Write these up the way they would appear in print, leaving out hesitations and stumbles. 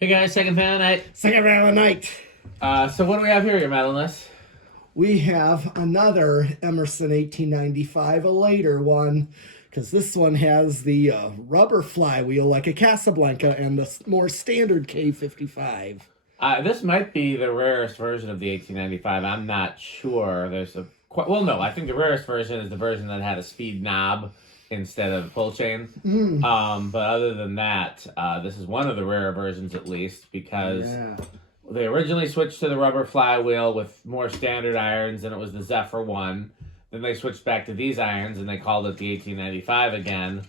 Hey guys, second fan of the night. Second round of the night. So what do we have here, your medalist? We have another Emerson 1895, a later one, because this one has the rubber flywheel like a Casablanca and the more standard K55. This might be the rarest version of the 1895. I'm not sure. Well, no, I think the rarest version is the version that had a speed knob instead of pull chain. But other than that, this is one of the rare versions at least because they originally switched to the rubber flywheel with more standard irons, and it was the Zephyr 1. Then they switched back to these irons, and they called it the 1895 again.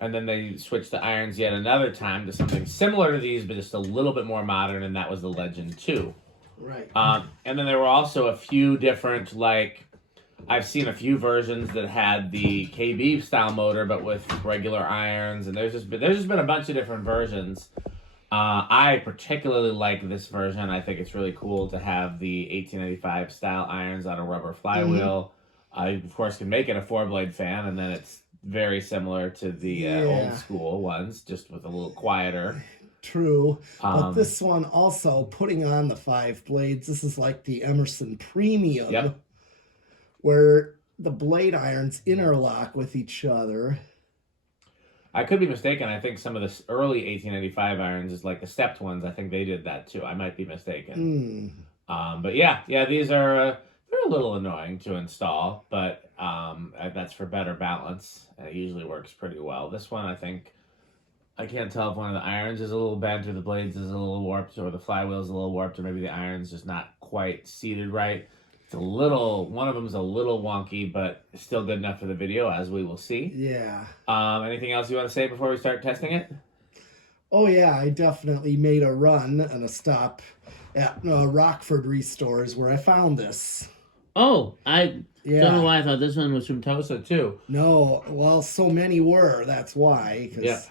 And then they switched the irons yet another time to something similar to these, but just a little bit more modern, and that was the Legend 2. Right. And then there were also a few different, I've seen a few versions that had the KB style motor, but with regular irons, and there's just been a bunch of different versions. I particularly like this version. I think it's really cool to have the 1895 style irons on a rubber flywheel. I, of course, can make it a 4-blade fan, and then it's very similar to the old school ones, just with a little quieter. True. But this one also, putting on the 5 blades, this is like the Emerson Premium, where the blade irons interlock with each other. I could be mistaken. I think some of the early 1895 irons is like the stepped ones. I think they did that too. I might be mistaken. But yeah, these are they're a little annoying to install, but that's for better balance. It usually works pretty well. This one, I think, I can't tell if one of the irons is a little bent or the blades is a little warped or the flywheel is a little warped or maybe the iron's just not quite seated right. One of them is a little wonky, but still good enough for the video, as we will see. Yeah. Anything else you want to say before we start testing it? Oh, yeah, I definitely made a run and a stop at Rockford Restores where I found this. Oh, I don't know why I thought this one was from Tosa, too. No, well, so many were, that's why. Yeah.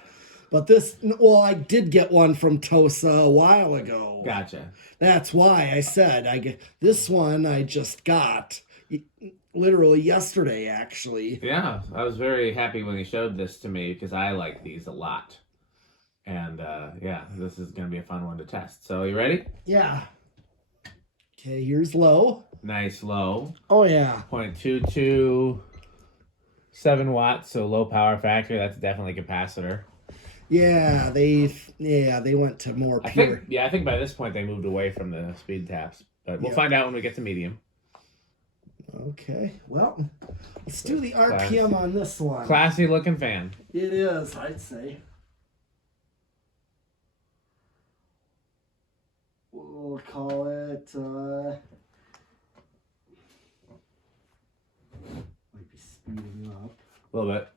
But this, I did get one from Tosa a while ago. Gotcha. That's why I said this one I just got literally yesterday, actually. Yeah, I was very happy when he showed this to me because I like these a lot. And this is going to be a fun one to test. So, you ready? Yeah. Okay, here's low. Nice low. Oh, yeah. 0.227 watts, so low power factor. That's definitely capacitor. Yeah, they went to more pure. I think by this point they moved away from the speed taps, but we'll find out when we get to medium. Okay, well, let's do the RPM on this one. Classy looking fan. It is, I'd say. We'll call it, might be speeding up. A little bit.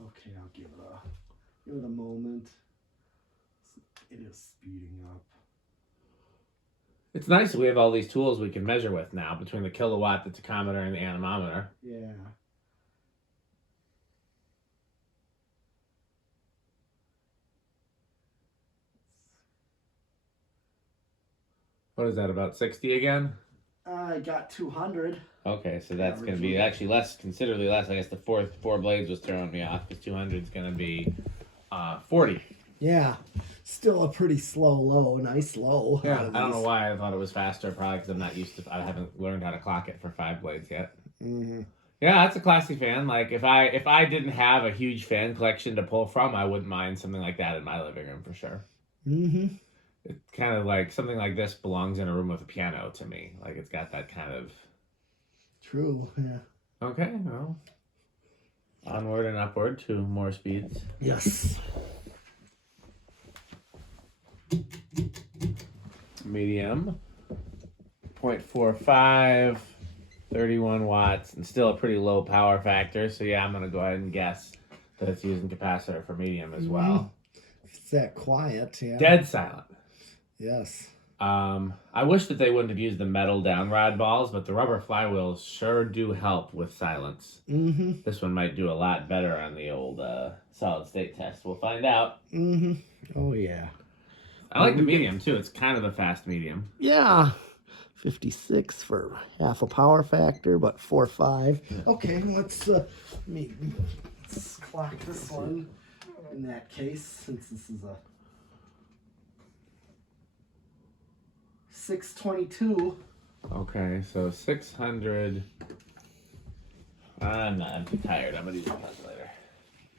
Okay, I'll give it a moment. It is speeding up. It's nice that we have all these tools we can measure with now between the kilowatt, the tachometer, and the anemometer. Yeah. What is that, about 60 again? I got 200. Okay, so that's going to be actually considerably less. I guess the four blades was throwing me off because 200 is going to be 40. Yeah, still a pretty slow low, nice low. Yeah, I don't know why I thought it was faster, probably because I'm not used to, I haven't learned how to clock it for 5 blades yet. Yeah, that's a classy fan. Like, if I didn't have a huge fan collection to pull from, I wouldn't mind something like that in my living room for sure. It's kind of like, something like this belongs in a room with a piano to me. Like, it's got that kind of... True, yeah. Okay, well, onward and upward to more speeds. Yes. Medium, 0.45, 31 watts, and still a pretty low power factor. So yeah, I'm going to go ahead and guess that it's using capacitor for medium as well. It's that quiet, yeah. Dead silent. Yes. I wish that they wouldn't have used the metal downrod balls, but the rubber flywheels sure do help with silence. This one might do a lot better on the old solid state test. We'll find out. Oh, yeah. I like the medium, too. It's kind of a fast medium. Yeah. 56 for half a power factor, but 4.5. Yeah. Okay, let's clock this one in that case, since this is a 622. Okay, so 600. I'm too tired. I'm gonna use a calculator.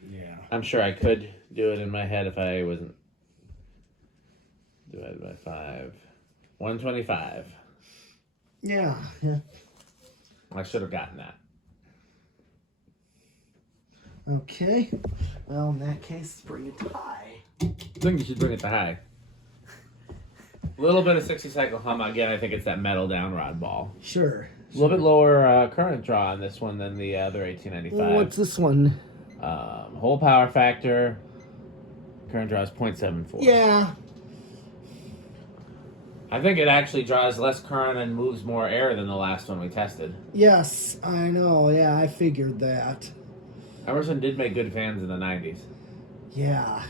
Yeah. I'm sure I could do it in my head if I wasn't divided by 5. 125. Yeah. I should have gotten that. Okay. Well, in that case, bring it to high. I think you should bring it to high. A little bit of 60 cycle hum. Again, I think it's that metal down rod ball. Sure. A little bit lower current draw on this one than the other 1895. What's this one? Whole power factor. Current draw is 0.74. Yeah. I think it actually draws less current and moves more air than the last one we tested. Yes, I know. Yeah, I figured that. Emerson did make good fans in the 90s. Yeah.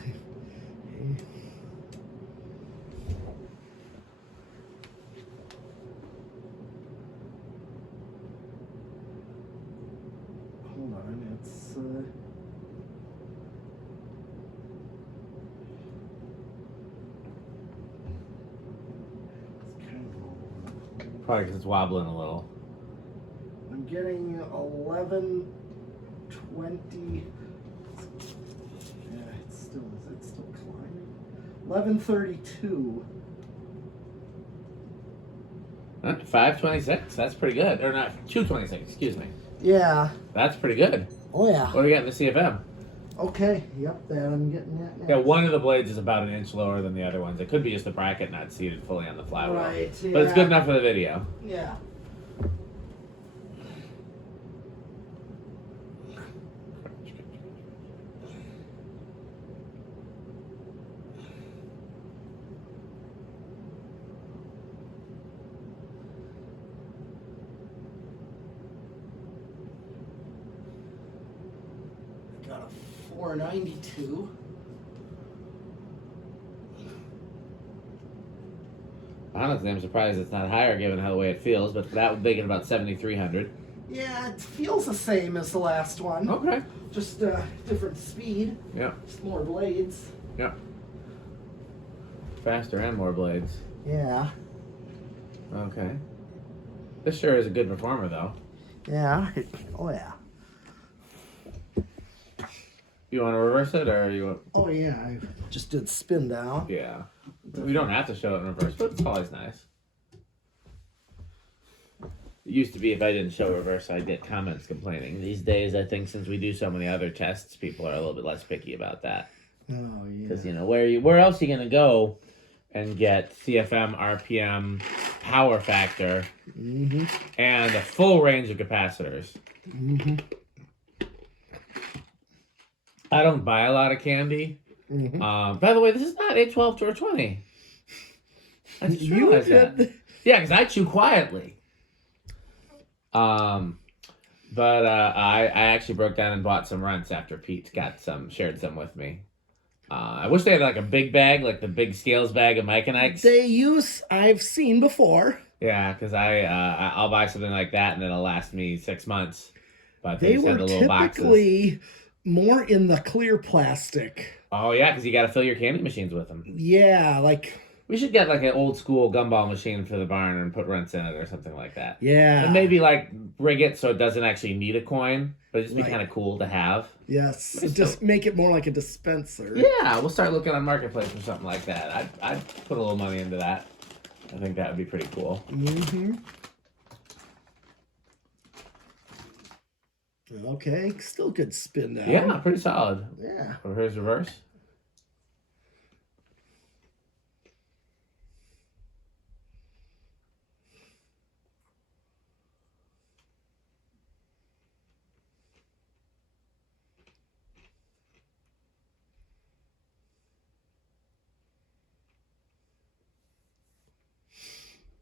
Hold on, it's kind of Probably because it's wobbling a little. I'm getting 1120. Yeah, it's still climbing? 1132. 526. That's pretty good. Or not, 226. Excuse me. Yeah. That's pretty good. Oh yeah. What do we got in the CFM? Okay. Yep. That I'm getting that now. Yeah, one of the blades is about an inch lower than the other ones. It could be just the bracket not seated fully on the flywheel. Right. Yeah. But it's good enough for the video. Yeah. Got a 492. Honestly, I'm surprised it's not higher given how the way it feels, but that would make it about 7,300. Yeah, it feels the same as the last one. Okay. Just different speed. Yeah. Just more blades. Yeah. Faster and more blades. Yeah. Okay. This sure is a good performer, though. Yeah. Oh yeah. You want to reverse it, or you want... Oh yeah. I just did spin down. Yeah. We don't have to show it in reverse, but it's always nice. It used to be if I didn't show reverse, I'd get comments complaining. These days, I think since we do so many other tests, people are a little bit less picky about that. Oh yeah. Because, you know, where else are you going to go and get CFM, RPM, power factor, Mm-hmm. and a full range of capacitors? Mm-hmm. I don't buy a lot of candy. Mm-hmm. By the way, this is not a 12 or 20. I just You realized did. that. Yeah, because I chew quietly. But I actually broke down and bought some runts after Pete shared some with me. I wish they had like a big bag, like the big scales bag of Mike and Ike's. I've seen before. Yeah, because I'll buy something like that and it'll last me 6 months. But They just were have the little boxes. typically more in the clear plastic. Oh yeah, because you got to fill your candy machines with them. Yeah, like We should get like an old school gumball machine for the barn and put runts in it or something like that. yeah. And maybe like rig it so it doesn't actually need a coin, but it'd just be Right. kind of cool to have. Yes. Nice. Just make it more like a dispenser. Yeah, we'll start looking on Marketplace for something like that. I'd put a little money into that. I think that would be pretty cool. Mm-hmm. Okay, still good spin down. Yeah, pretty solid. Yeah. Oh, here's reverse.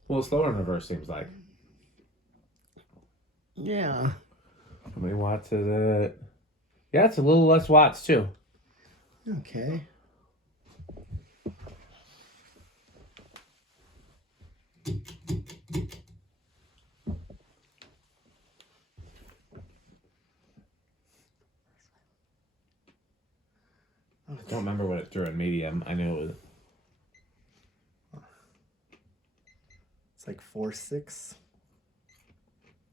A little slower in reverse, seems like. Yeah. How many watts is it? Yeah, it's a little less watts, too. Okay. I don't remember what it drew in medium. I knew it was... like 4.6.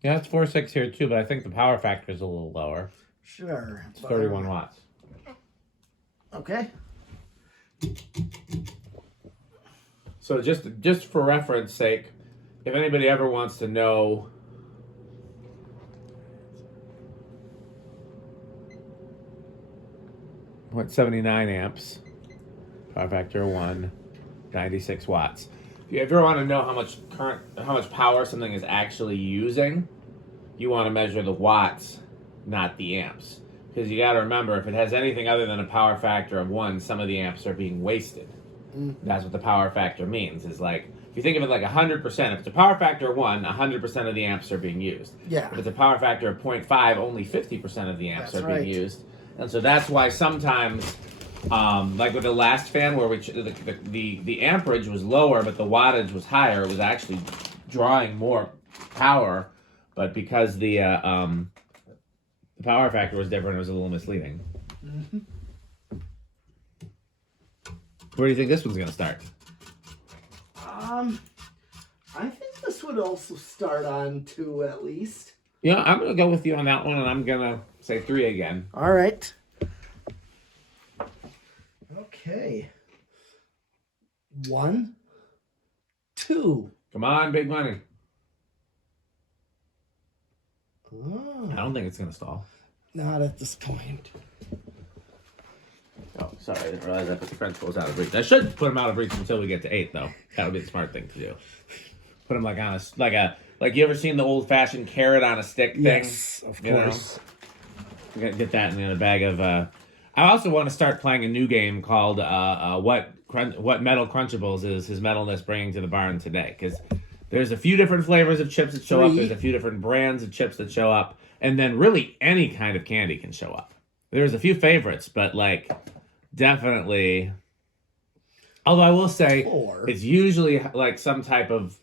Yeah, it's 4.6 here too, but I think the power factor is a little lower. Sure. It's 31 watts. Okay. So just for reference sake, if anybody ever wants to know what 79 amps, power factor 1, 96 watts. If you ever want to know how much power something is actually using, you want to measure the watts, not the amps. Because you got to remember, if it has anything other than a power factor of 1, some of the amps are being wasted. That's what the power factor means. Is like, if you think of it like 100%, if it's a power factor of 1, 100% of the amps are being used. Yeah. If it's a power factor of 0.5, only 50% of the amps That's are right. being used. And so that's why sometimes, like with the last fan where the amperage was lower but the wattage was higher, it was actually drawing more power, but because the power factor was different, it was a little misleading. Mm-hmm. Where do you think this one's going to start? I think this would also start on 2 at least. Yeah, I'm going to go with you on that one, and I'm going to say 3 again. All right. Okay. 1, 2. Come on, big money. Oh, I don't think it's going to stall. not at this point. Oh, sorry, I didn't realize I put the French rolls out of reach. I should put them out of reach until we get to 8, though. That would be the smart thing to do. Put them like on like you ever seen the old-fashioned carrot on a stick thing? Yes, of course. We gotta get that in a bag of. I also want to start playing a new game called What Metal Crunchables is his metalness bringing to the barn today? Because there's a few different flavors of chips that show up. There's a few different brands of chips that show up, and then really any kind of candy can show up. There's a few favorites, but like definitely. Although I will say, it's usually like some type of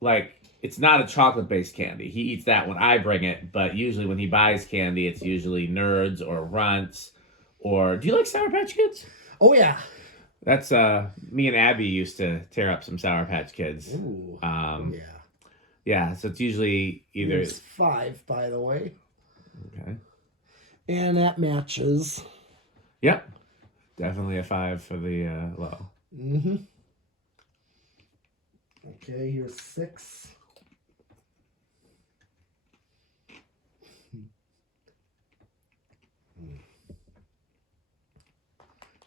like. It's not a chocolate-based candy. He eats that when I bring it, but usually when he buys candy, it's usually Nerds or Runts or... Do you like Sour Patch Kids? Oh, yeah. That's, me and Abby used to tear up some Sour Patch Kids. Ooh. Yeah. Yeah. Yeah, so it's usually either... It's 5, by the way. Okay. And that matches. Yep. Definitely a 5 for the low. Mm-hmm. Okay, here's 6.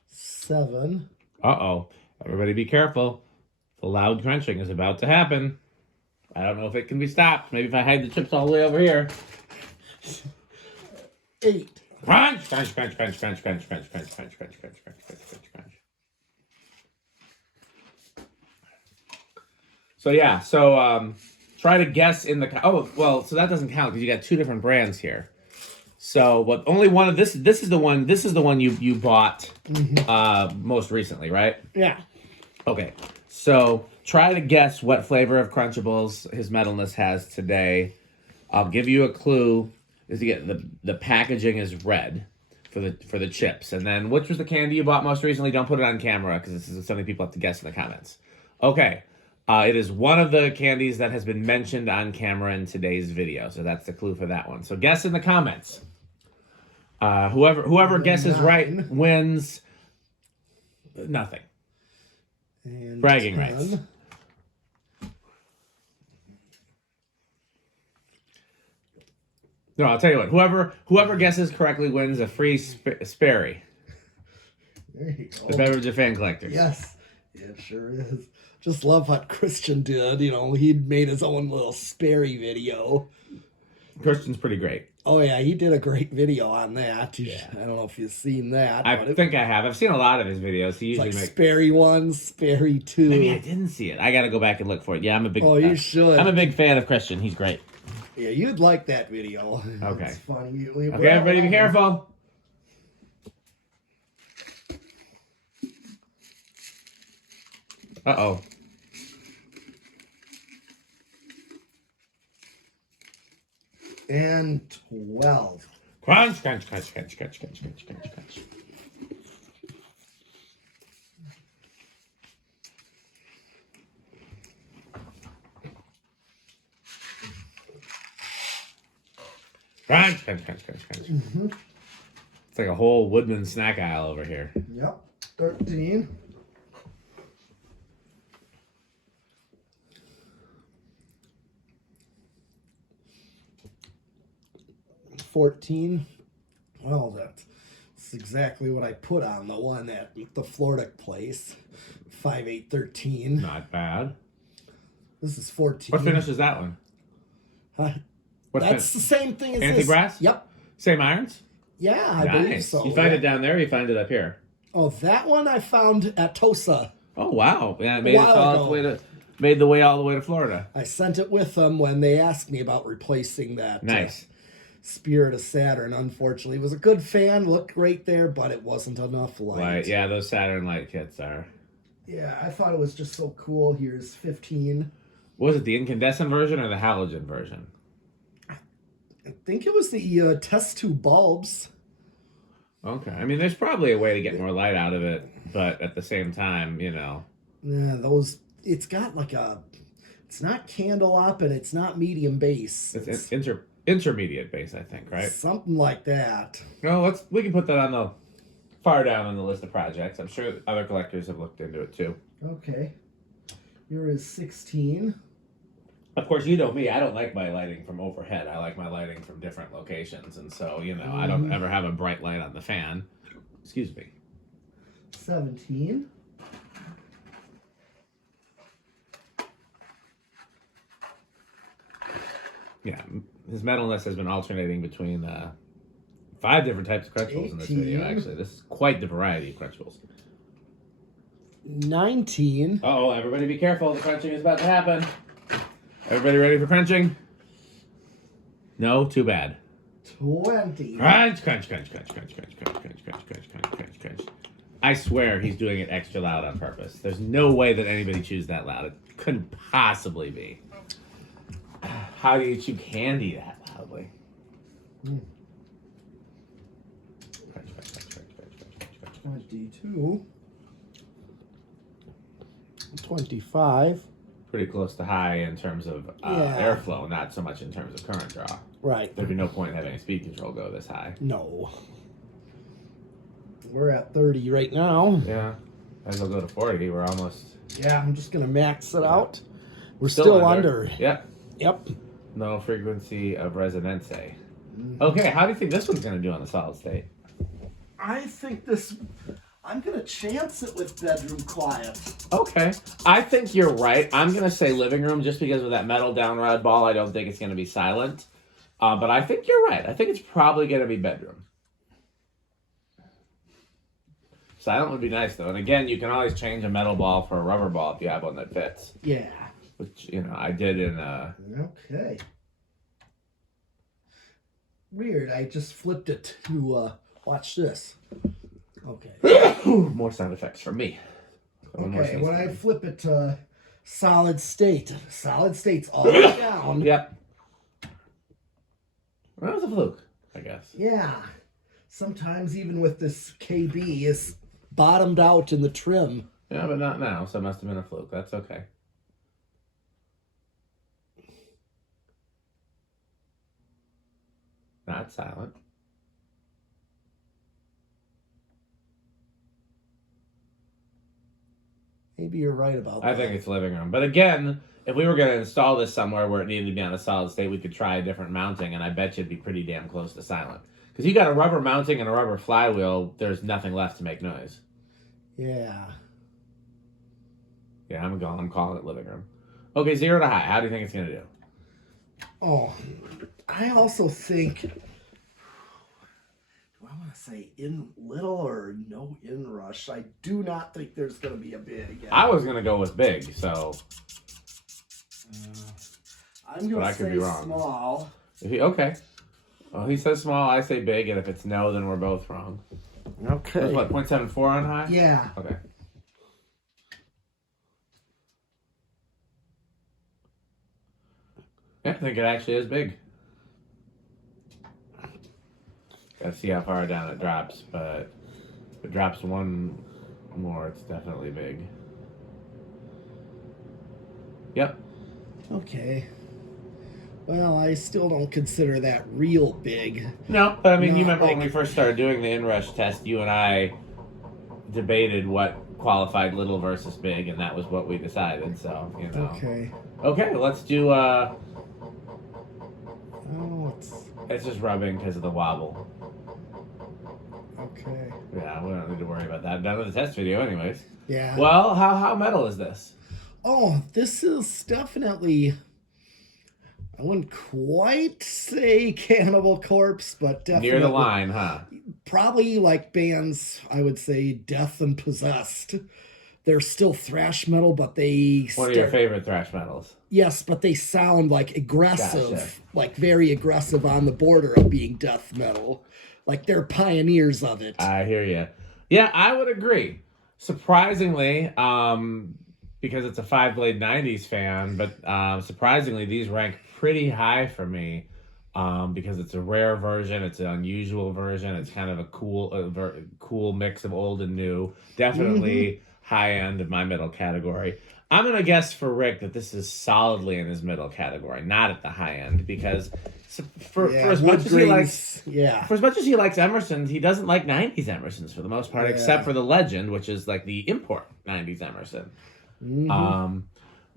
7. Uh-oh. Everybody be careful. The loud crunching is about to happen. I don't know if it can be stopped. Maybe if I hide the chips all the way over here. 8. Crunch! Crunch, crunch, crunch, crunch, crunch, crunch, crunch, crunch, crunch, crunch, crunch, crunch, crunch, crunch. So yeah, try to guess in the... Oh, well, so that doesn't count because you got 2 different brands here. So, but only one of this is the one you bought most recently, right? Yeah. Okay. So, try to guess what flavor of Crunchables his metalness has today. I'll give you a clue. Is you get the packaging is red for the chips. And then which was the candy you bought most recently? Don't put it on camera because this is something people have to guess in the comments. Okay. It is one of the candies that has been mentioned on camera in today's video. So that's the clue for that one. So guess in the comments. Whoever guesses 9. right wins nothing. And Bragging 10. rights. No, I'll tell you what. Whoever guesses correctly wins a free Sperry. There you go. The beverage of fan collectors. Yes, it sure is. Just love what Christian did. You know, he made his own little Sperry video. Christian's pretty great. Oh, yeah, he did a great video on that. I don't know if you've seen that. I think I have. I've seen a lot of his videos. He usually makes Sperry 1, Sperry 2. Maybe I didn't see it. I got to go back and look for it. Yeah, I'm a big. Oh, you should. I'm a big fan of Christian. He's great. Yeah, you'd like that video. Okay. It's funny. Okay, everybody, be careful. Uh-oh. And 12. Crunch, crunch, crunch, crunch, crunch, crunch, crunch, crunch, crunch. Crunch, crunch, crunch, crunch, crunch. Mm-hmm. It's like a whole Woodman snack aisle over here. Yep. 13. 14. Well, that's exactly what I put on the one at the Florida place. 5, 8, 13. Not bad. This is 14. What finish is that one? Huh? What That's finish? the same thing as Anti-brass? this. Yep. Same irons? Yeah, I believe so. You find it down there or you find it up here? Oh, that one I found at Tosa. Oh, wow. Yeah, it made the way all the way to Florida. I sent it with them when they asked me about replacing that. Nice. Spirit of Saturn. Unfortunately, it was a good fan, looked great there, but it wasn't enough light. Yeah, those Saturn light kits are. Yeah, I thought it was just so cool. Here's 15. Was it the incandescent version or the halogen version? I think it was the test tube bulbs. Okay. I mean, there's probably a way to get more light out of it, but at the same time, you know. Yeah, those. It's got like a. It's not candle up and it's not medium bass. It's intermediate base, I think, right? Something like that. No, we can put that on the far down on the list of projects. I'm sure other collectors have looked into it too. Okay. Here is 16. Of course, you know me. I don't like my lighting from overhead. I like my lighting from different locations, and so I don't ever have a bright light on the fan. Excuse me. 17. Yeah, his metalness has been alternating between 5 different types of crunchables in this video, actually. This is quite the variety of crunchables. 19. Uh-oh, everybody be careful. The crunching is about to happen. Everybody ready for crunching? No? Too bad. 20. Crunch, crunch, crunch, crunch, crunch, crunch, crunch, crunch, crunch, crunch, crunch, crunch, crunch. I swear he's doing it extra loud on purpose. There's no way that anybody chews that loud. It couldn't possibly be. How do you chew candy that loudly? 22. 25. Pretty close to high in terms of airflow, not so much in terms of current draw. Right. There'd be no point in having a speed control go this high. No. We're at 30 right now. Yeah. As we'll go to 40, we're almost... Yeah, I'm just going to max it out. We're still under. Yep. Yep. No frequency of resonance. Okay, how do you think this one's going to do on the solid state? I think this... I'm going to chance it with bedroom quiet. Okay. I think you're right. I'm going to say living room just because of that metal downrod ball. I don't think it's going to be silent. But I think you're right. I think it's probably going to be bedroom. Silent would be nice, though. And again, you can always change a metal ball for a rubber ball if you have one that fits. Yeah. Which, I did in... Okay. Weird. I just flipped it to... watch this. Okay. More sound effects from me. Okay, when I flip it to solid state's all the way down. Yep. Well, that was a fluke, I guess. Yeah. Sometimes even with this KB, it's bottomed out in the trim. Yeah, but not now, so it must have been a fluke. That's okay. Not silent. Maybe you're right about that. I think it's living room. But again, if we were going to install this somewhere where it needed to be on a solid state, we could try a different mounting, and I bet you it'd be pretty damn close to silent. Because you got a rubber mounting and a rubber flywheel, there's nothing left to make noise. Yeah. Yeah, I'm calling it living room. Okay, 0 to high. How do you think it's going to do? Oh, I also think... I want to say in little or no inrush. I do not think there's going to be a big. I was going to go with big, so. I'm going to say small. Okay. Well, he says small, I say big, and if it's no, then we're both wrong. Okay. That's what, 0.74 on high? Yeah. Okay. Yeah, I think it actually is big. Gotta see how far down it drops, but if it drops one more, it's definitely big. Yep. Okay. Well, I still don't consider that real big. No, but I mean, No, you remember like- when we first started doing the Inrush test, you and I debated what qualified little versus big, and that was what we decided. So, you know. Okay. Okay, let's do. Oh, It's just rubbing because of the wobble. okay. Yeah, we don't need to worry about that. None of the test video, anyways. Yeah. Well, how metal is this? Oh, this is definitely, I wouldn't quite say Cannibal Corpse, but definitely Near the line, huh? probably like bands, I would say Death and Possessed. They're still thrash metal, but they One of your favorite thrash metals. yes, but they sound like aggressive, Gotcha. like very aggressive on the border of being death metal. Like they're pioneers of it. I hear you. Yeah, I would agree. Surprisingly, because it's a 5-blade 90s fan, but surprisingly, these rank pretty high for me because it's a rare version. It's an unusual version. It's kind of a cool mix of old and new. Definitely high end of my middle category. I'm going to guess for Rick that this is solidly in his middle category, not at the high end, because for as much as he likes, for as much as he likes Emerson, he doesn't like 90s Emersons for the most part, except for the Legend, which is like the import 90s Emerson.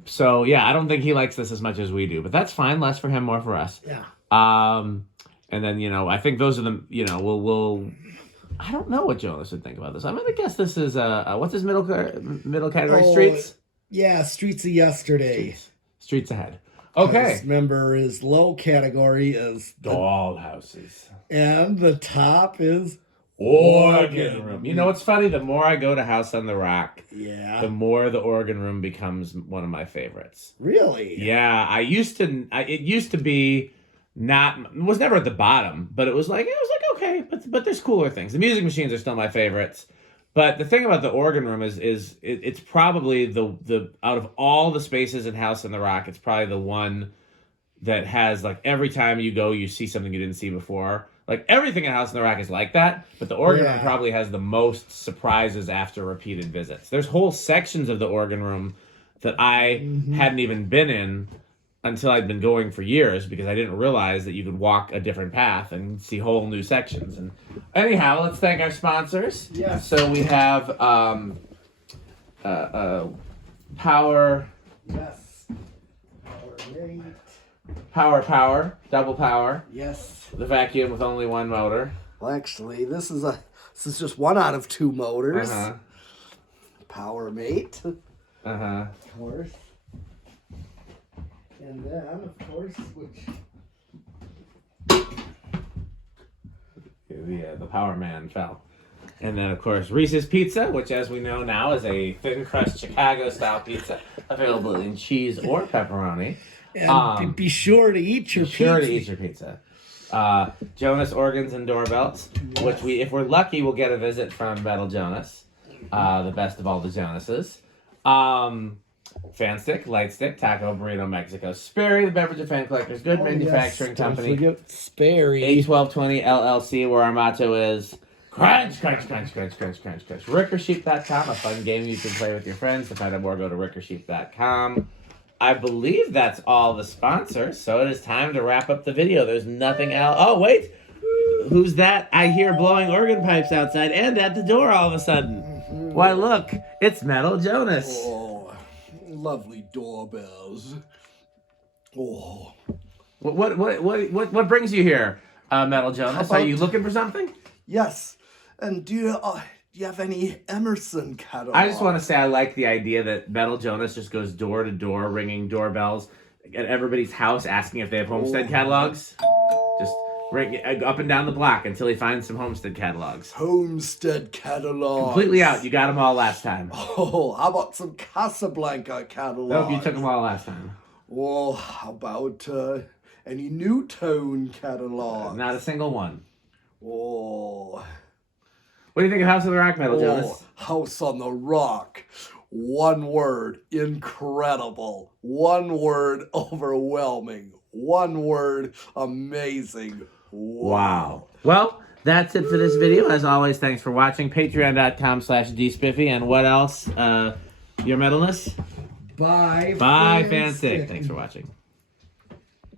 So yeah, I don't think he likes this as much as we do, but that's fine. Less for him, more for us. Yeah. And then, you know, I think those are the, you know, we'll I don't know what Jonas would think about this. I'm going to guess this is, what's his middle category? Streets? Yeah, Streets of Yesterday. Streets ahead. Okay. Remember, his low category is Dollhouses. and the top is Organ room. You know what's funny? The more I go to House on the Rock, the more the organ room becomes one of my favorites. Really? Yeah, it used to be it was never at the bottom, but it was like okay, but there's cooler things. The music machines are still my favorites. But the thing about the organ room is it's probably the out of all the spaces in House on the Rock, it's probably the one that has, like, every time you go, you see something you didn't see before. Like, everything in House on the Rock is like that, but the organ room probably has the most surprises after repeated visits. There's whole sections of the organ room that I hadn't even been in until I'd been going for years, because I didn't realize that you could walk a different path and see whole new sections. And anyhow, let's thank our sponsors. Yes. So we have Power. Yes. Power, double power. Yes. The vacuum with only one motor. Well, actually, this is just one out of two motors. Power Mate. Of course. And then, of course, The Power Man fell. And then, of course, Reese's Pizza, which, as we know now, is a thin crust Chicago-style pizza available in cheese or pepperoni. And be sure to eat your pizza. Jonas Organs and Doorbells, which if we're lucky, we'll get a visit from Metal Jonas, the best of all the Jonases. Fan Stick, Light Stick, Taco Burrito Mexico, Sperry, the Beverage and Fan Collectors, Good Manufacturing Company, Sperry, A1220 LLC, where our motto is crunch, crunch, crunch, crunch, crunch, crunch, crunch. Rickersheep.com, a fun game you can play with your friends. To find out more, go to rickersheep.com. I believe that's all the sponsors, so it is time to wrap up the video. There's nothing else. Oh, wait. Who's that? I hear blowing organ pipes outside and at the door all of a sudden. Why, look, it's Metal Jonas. Oh, lovely doorbells. Oh. What brings you here, Metal Jonas? Are you looking for something? Yes. And do you have any Emerson catalog? I just want to say I like the idea that Metal Jonas just goes door to door ringing doorbells at everybody's house asking if they have Homestead catalogs. Just ring up and down the block until he finds some Homestead catalogs. Homestead catalogs. Completely out. You got them all last time. Oh, how about some Casablanca catalogs? Nope, you took them all last time. Well, how about any New Tone catalogs? Not a single one. Oh. What do you think of House on the Rock, Metal Jonas? House on the Rock. One word, incredible. One word, overwhelming. One word, amazing. Wow. Well, that's it for this video. As always, thanks for watching. Patreon.com/dspiffy. And what else? Your metalness? Bye. Bye, Fanstick. Thanks for watching.